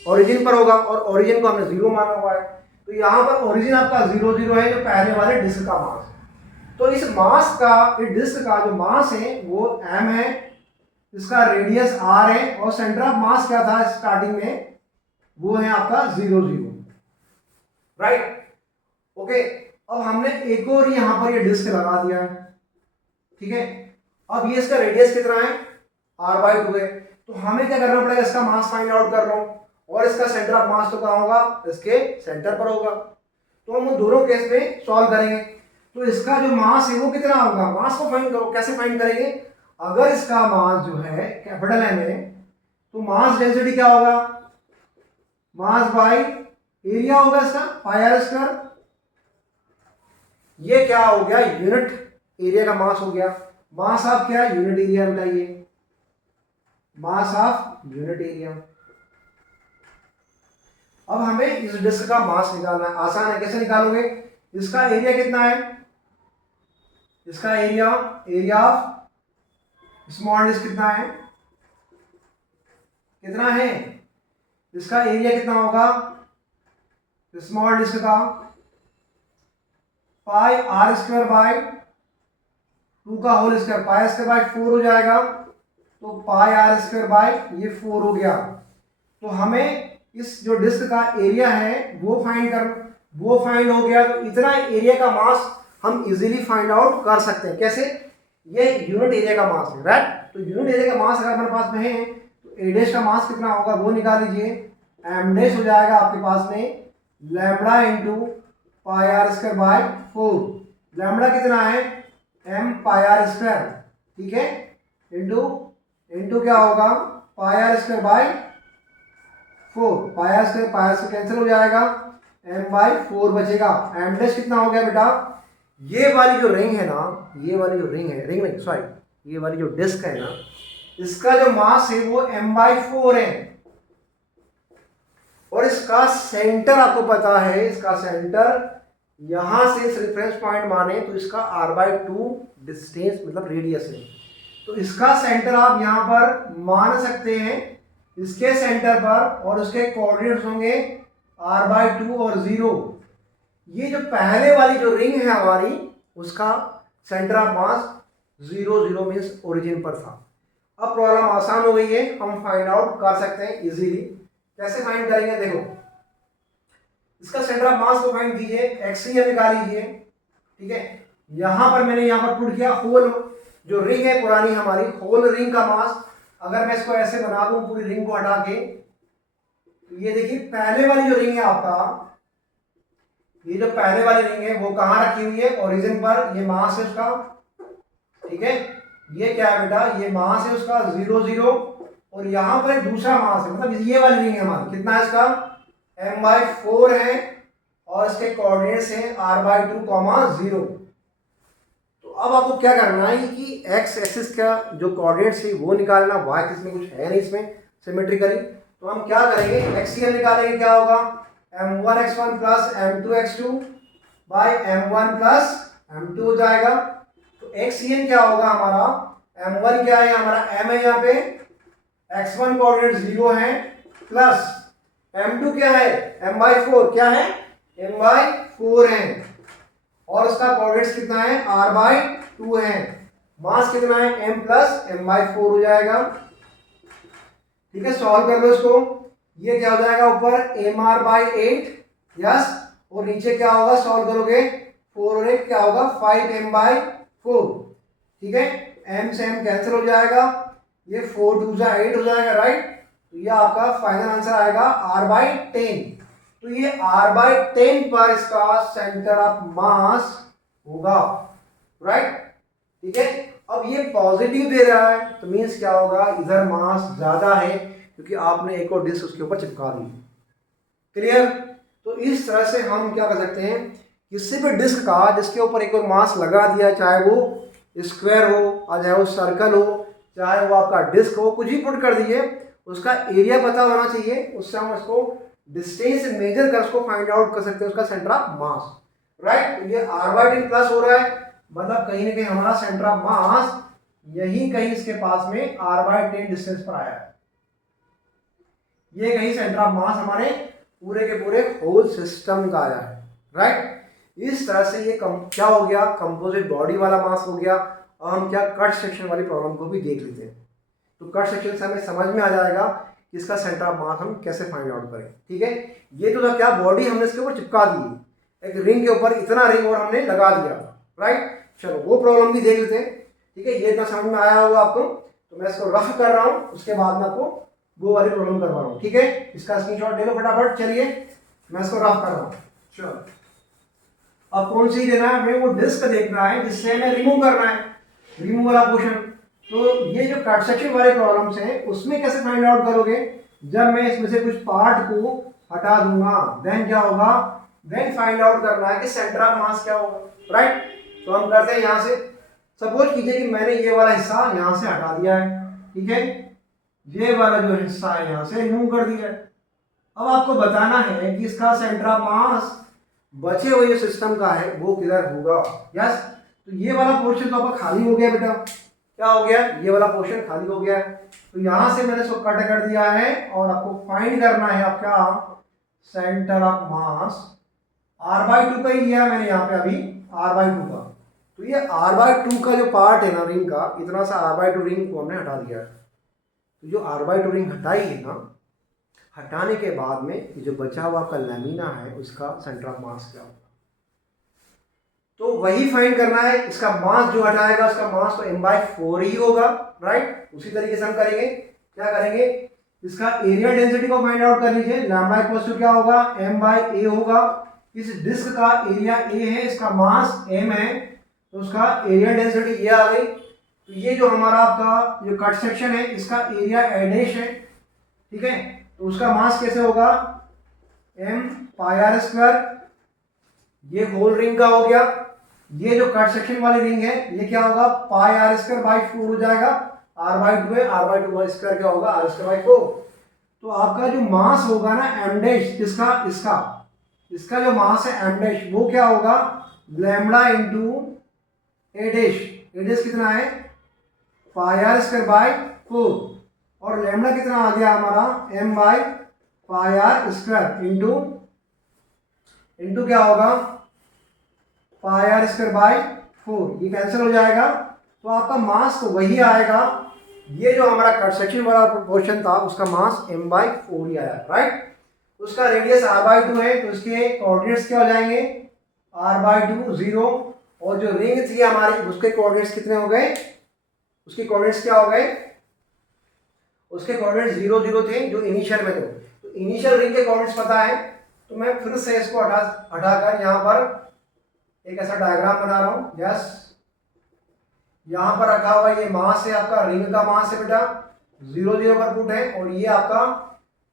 ओरिजिन पर होगा और ओरिजिन को हमने 0 माना हुआ है। तो यहाँ पर ओरिजिन आपका 0 0 है जो पहले वाले डिस्क का मास है। तो इस मास का, इस डिस्क का जो मास है वो m है, इसका रेडियस r है और सेंटर ऑफ मास क्या था स्टार्टिंग में, वो है आपका 0 0, राइट। ओके, अब हमने एक और यहाँ पर ये डिस्क लगा दिया है, ठीक है। अब ये इसका रेडियस कितना है r/2 है। तो हमें क्या करना पड़ेगा, इसका मास फाइंड आउट कर लो और इसका सेंटर ऑफ मास तो कहाँ होगा, इसके सेंटर पर होगा। तो हम दोनों केस में सॉल्व करेंगे। तो इसका जो मास है वो कितना होगा, मास को फाइंड करो। कैसे फाइंड करेंगे, अगर इसका मास जो है कैपिटल M है तो मास डेंसिटी क्या होगा, मास बाय एरिया होगा इसका πr²। ये क्या हो गया, यूनिट एरिया का मास हो गया। मास ऑफ क्या, यूनिट एरिया बताइए, मास ऑफ यूनिट एरिया। अब हमें इस डिस्क का मास निकालना है, आसान है। कैसे निकालोगे, इसका एरिया कितना है, इसका एरिया ऑफ स्मॉल डिस्क कितना है, कितना है, इसका एरिया कितना होगा स्मॉल डिस्क का, πr²/2 का होल स्क्वायर, πr²/4 हो जाएगा। तो πr²/ये 4 हो गया। तो हमें इस जो डिस्क का एरिया है वो फाइंड हो गया। तो इतना एरिया का मास हम इजीली फाइंड आउट कर सकते हैं। कैसे, ये यूनिट एरिया का मास है, राइट। तो यूनिट एरिया का मास अगर हमारे पास में है तो a डैश का मास कितना होगा वो निकाल लीजिए। m डैश हो जाएगा आपके पास में लैम्बडा इंटू πr²/4। लैम्बडा कितना है m πr², ठीक है, इंटू क्या होगा πr²/4। πr² कैंसिल हो जाएगा, m/4 बचेगा। m डैश कितना हो गया बेटा, ये वाली जो रिंग है ना, ये वाली जो रिंग है, रिंग नहीं सॉरी, ये वाली जो डिस्क है ना, इसका जो मास है वो m/4 है और इसका सेंटर आपको पता है, इसका सेंटर यहां से इस रेफरेंस पॉइंट माने तो इसका r/2 डिस्टेंस मतलब रेडियस है। तो इसका सेंटर आप यहां पर मान सकते हैं इसके सेंटर पर और उसके कोऑर्डिनेट्स होंगे r/2 और 0। ये जो पहले वाली जो रिंग है हमारी उसका centre of mass 0 0 means origin पर था। अब प्रॉब्लम आसान हो गई है, हम फाइंड आउट कर सकते हैं इजीली। कैसे फाइंड करेंगे, देखो इसका सेंटर ऑफ मास को फाइंड कीजिए, एक्सियल निकाल लीजिए, ठीक है। यहां पर मैंने यहां पर पुट किया होल जो रिंग है पुरानी हमारी, होल रिंग का मास। अगर मैं इसको ऐसे बना दूं पूरी रिंग को हटा के, तो ये देखिए पहले वाली जो रिंग है आपका, ये जो पहले वाली रिंग है वो कहाँ रखी हुई है, ओरिजिन पर। ये मास है उसका, ठीक है। ये क्या है बेटा, ये मास है उसका 0 0 और यहाँ पर एक दूसरा मास है, मतलब ये वाली रिंग है हमारी, कितना है इसका m/4 है और इसके कोऑर्डिनेट्स हैं r/2, 0। तो अब आपको क्या करना है कि x एक्सिस का जो कोऑर्डिनेट्स है वो निकालना, y एक्सिस में कुछ है नहीं इसमें सिमेट्रिकली। तो हम क्या करेंगे, एक्सियल निकालेंगे, क्या होगा m1x1 plus m2x2 by m1 plus m2 हो जाएगा। तो एक्सियल क्या होगा हमारा, m1 क्या है हमारा, m है यहाँ पे, x1 कोऑर्डिनेट 0 है, प्लस m2 क्या है m/4, क्या है m/4 है और उसका कोऑर्डिनेट्स कितना है r/2 है। मास कितना है m प्लस m/4 हो जाएगा, ठीक है। सॉल्व कर लो इसको, ये क्या हो जाएगा ऊपर mr/8, यस, और नीचे क्या होगा सॉल्व करोगे 4 और 8 क्या होगा 5m/4, ठीक है। m से m कैंसिल हो जाएगा, ये 4 2 8 हो जाएगा, राइट। तो ये आपका फाइनल आंसर आएगा r/10। तो ये r/10 पर इसका सेंटर ऑफ मास होगा, राइट, ठीक है। अब ये पॉजिटिव दे रहा है तो मीन्स क्या होगा, इधर मास ज्यादा है क्योंकि आपने एक और डिस्क उसके ऊपर चिपका दी। क्लियर। तो इस तरह से हम क्या कर सकते हैं, किसी भी डिस्क का जिसके ऊपर एक और मास लगा दिया, चाहे वो स्क्वायर हो और चाहे वो सर्कल हो, चाहे वो आपका डिस्क हो, कुछ ही पुट कर दिए, उसका एरिया पता होना चाहिए, उससे हम उसको डिस्टेंस मेजर कर उसको फाइंड आउट कर सकते हैं उसका सेंटर ऑफ मास। राइट। तो ये r/10 प्लस हो रहा है, मतलब कहीं ना कहीं हमारा सेंटर ऑफ मास यही कहीं इसके पास में r/10 डिस्टेंस पर आया है। ये कहीं सेंटर ऑफ मास हमारे पूरे के पूरे होल सिस्टम का आया है, राइट। इस तरह से ये क्या हो गया, कंपोजिट बॉडी वाला मास हो गया। और हम क्या कट सेक्शन वाली प्रॉब्लम को भी देख लेते हैं। तो कट सेक्शन से हमें समझ में आ जाएगा कि इसका सेंटर ऑफ मास हम कैसे फाइंड आउट करें, ठीक है। ये तो था क्या, बॉडी हमने इसके ऊपर चिपका दी, एक रिंग के ऊपर इतना रिंग और हमने लगा दिया, राइट। चलो वो प्रॉब्लम भी देख लेते हैं, ठीक है। ये इतना समझ में आया होगा आपको, तो मैं इसको रफ कर रहा हूँ, उसके बाद में आपको वो वाली प्रॉब्लम करवा रहा हूँ, ठीक है। इसका स्क्रीनशॉट ले लो फटाफट। चलिए मैं इसको रफ कर रहा हूँ। चलो अब कौन सी लेना है, हमें वो डिस्क देखना है जिससे हमें रिमूव करना है, रिमूव वाला पोर्शन। तो ये जो कट सेक्शन वाले प्रॉब्लम्स हैं उसमें कैसे फाइंड आउट करोगे, जब मैं इसमें से कुछ पार्ट को हटा दूंगा, देन क्या होगा, देन फाइंड आउट करना है कि सेंटर ऑफ मास क्या होगा, राइट। तो हम करते हैं यहाँ से, सपोज कीजिए कि मैंने ये वाला हिस्सा यहाँ से हटा दिया है, ठीक है। ये वाला जो हिस्सा है यहाँ से रिमूव कर दिया है। अब आपको बताना है कि इसका सेंटर ऑफ मास बचे हुए जो सिस्टम का है वो किधर होगा। यस, तो ये वाला पोर्शन तो आपका खाली हो गया बेटा, क्या हो गया, ये वाला पोर्शन खाली हो गया। तो यहां से मैंने इसको कट कर दिया है और आपको फाइंड करना है आपका सेंटर ऑफ मास। r/2 का ही लिया मैंने यहाँ पे अभी, r/2 का। तो ये r/2 का जो पार्ट है ना रिंग का, इतना सा r/2 रिंग को हमने हटा दिया है। तो जो r/2 रिंग हटाई है ना, हटाने के बाद में ये जो बचा हुआ आपका लैमिना है उसका सेंटर ऑफ मास क्या होगा, तो वही फाइंड करना है। इसका मास जो हटाएगा उसका मास तो m/4 ही होगा, राइट। उसी तरीके से हम करेंगे, क्या करेंगे, इसका एरिया डेंसिटी को फाइंड आउट कर लीजिए। लैम्बडा इक्वल टू क्या होगा, m/a होगा। इस डिस्क का एरिया a है, इसका मास m है, तो उसका एरिया डेंसिटी ये आ गई। तो ये जो हमारा आपका जो कट सेक्शन है इसका एरिया a' है, ठीक है। तो उसका मास कैसे होगा, m πr²। ये होल रिंग का हो गया। ये जो कट सेक्शन वाली रिंग है ये क्या होगा, πr²/4 हो जाएगा। r/2 है, r/2² क्या होगा, r²/4। तो आपका जो मास होगा ना m' इसका जो मास है m' वो क्या होगा, लैम्बडा इंटू a'। कितना है, πr²/4। और लैम्बडा कितना आ गया हमारा, m/πr² इंटू क्या होगा, πr²/4। ये कैंसिल हो जाएगा, तो आपका मास तो वही आएगा। ये जो हमारा कट सेक्शन वाला पोर्शन था उसका मास m/4 ही आया, राइट। उसका रेडियस r/2 है, तो इसके कोऑर्डिनेट्स क्या हो जाएंगे, r/2 0। और जो रिंग थी हमारी उसके कोऑर्डिनेट्स कितने हो गए, उसके कोऑर्डिनेट्स क्या हो गए, उसके कोऑर्डिनेट्स 0 0 थे जो इनिशियल में थे। तो इनिशियल रिंग के कोऑर्डिनेट्स पता है, तो मैं फिर से इसको हटाकर यहाँ पर एक ऐसा डायग्राम बना रहा हूँ। यस, यहाँ पर रखा हुआ ये मास है आपका, रिंग का मास है बेटा, 0 0 पर पुट है। और ये आपका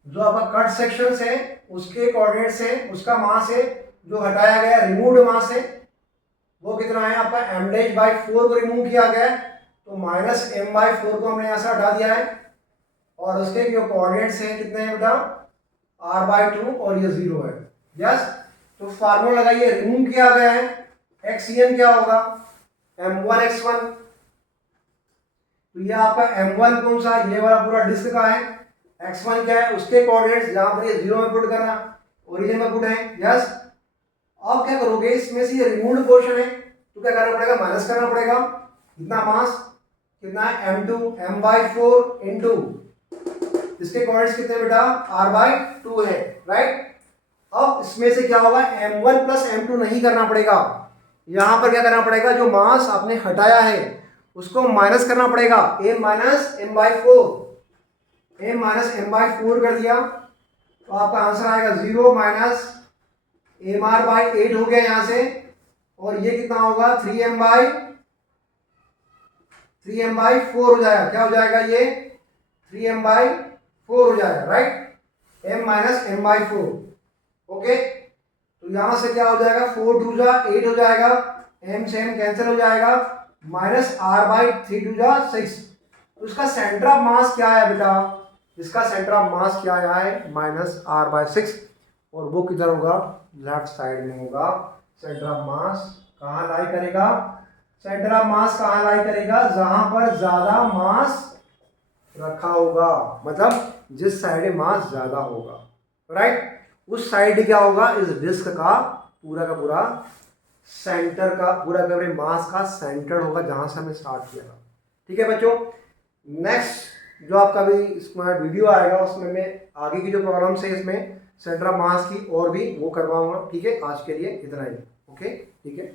जो आपका कट सेक्शन है उसके कोऑर्डिनेट्स है, उसका मास है जो हटाया गया, रिमूव्ड मास है, वो कितना है आपका, m'/4 को रिमूव किया गया है, तो -m/4 को हमने यहाँ से हटा दिया है। और उसके जो कोऑर्डिनेट्स हैं कितने हैं बेटा, r/2 और ये 0 है। यस, तो फार्मूला लगाइए, रिमूव किया गया है, xn क्या होगा, m1x1। तो ये आपका m1 कौन सा, ये वाला पूरा डिस्क का है। x1 क्या है, उसके कोऑर्डिनेट्स जहां पर ये 0 में पुट करना, ओरिजिन में पुट है। यस, अब क्या करोगे, इसमें से ये रिमूव्ड पोर्शन है तो क्या करना पड़ेगा, माइनस करना पड़ेगा। इतना मास कितना है, m2, m/4 इंटू इसके कोऑर्डिनेट्स कितने बेटा, r/2 है, राइट। अब इसमें से क्या होगा, m1 प्लस m2 नहीं करना पड़ेगा, यहां पर क्या करना पड़ेगा, जो मास आपने हटाया है उसको माइनस करना पड़ेगा, a minus m/4। a minus m/4 कर दिया तो आपका आंसर आएगा 0 माइनस mr/8 हो गया यहां से। और ये कितना होगा, 3m/4 हो जाएगा। क्या हो जाएगा, ये 3m/4 हो जाएगा, right, m minus m/4। Okay, तो यहां से क्या हो जाएगा, 4 2 जा 8 हो जाएगा, m से m कैंसिल हो जाएगा, माइनस r/3 2 जा 6। तो इसका सेंटर ऑफ मास क्या है बेटा, इसका सेंटर ऑफ मास क्या आया है, -r/6। और वो किधर होगा, लेफ्ट साइड में होगा, सेंटर ऑफ मास कहाँ लाई करेगा, सेंटर ऑफ मास कहाँ लाई करेगा, जहां पर ज्यादा मास रखा होगा, मतलब जिस साइड मास ज्यादा होगा, राइट, उस साइड क्या होगा, इस डिस्क का पूरा सेंटर का पूरा मास का सेंटर होगा जहां से हमें स्टार्ट किया था। ठीक है बच्चों, नेक्स्ट जो आपका भी इसमें वीडियो आएगा उसमें मैं आगे की जो प्रॉब्लम्स है इसमें सेंटर ऑफ मास की और भी वो करवाऊंगा। ठीक है, आज के लिए इतना ही। ओके, ठीक है।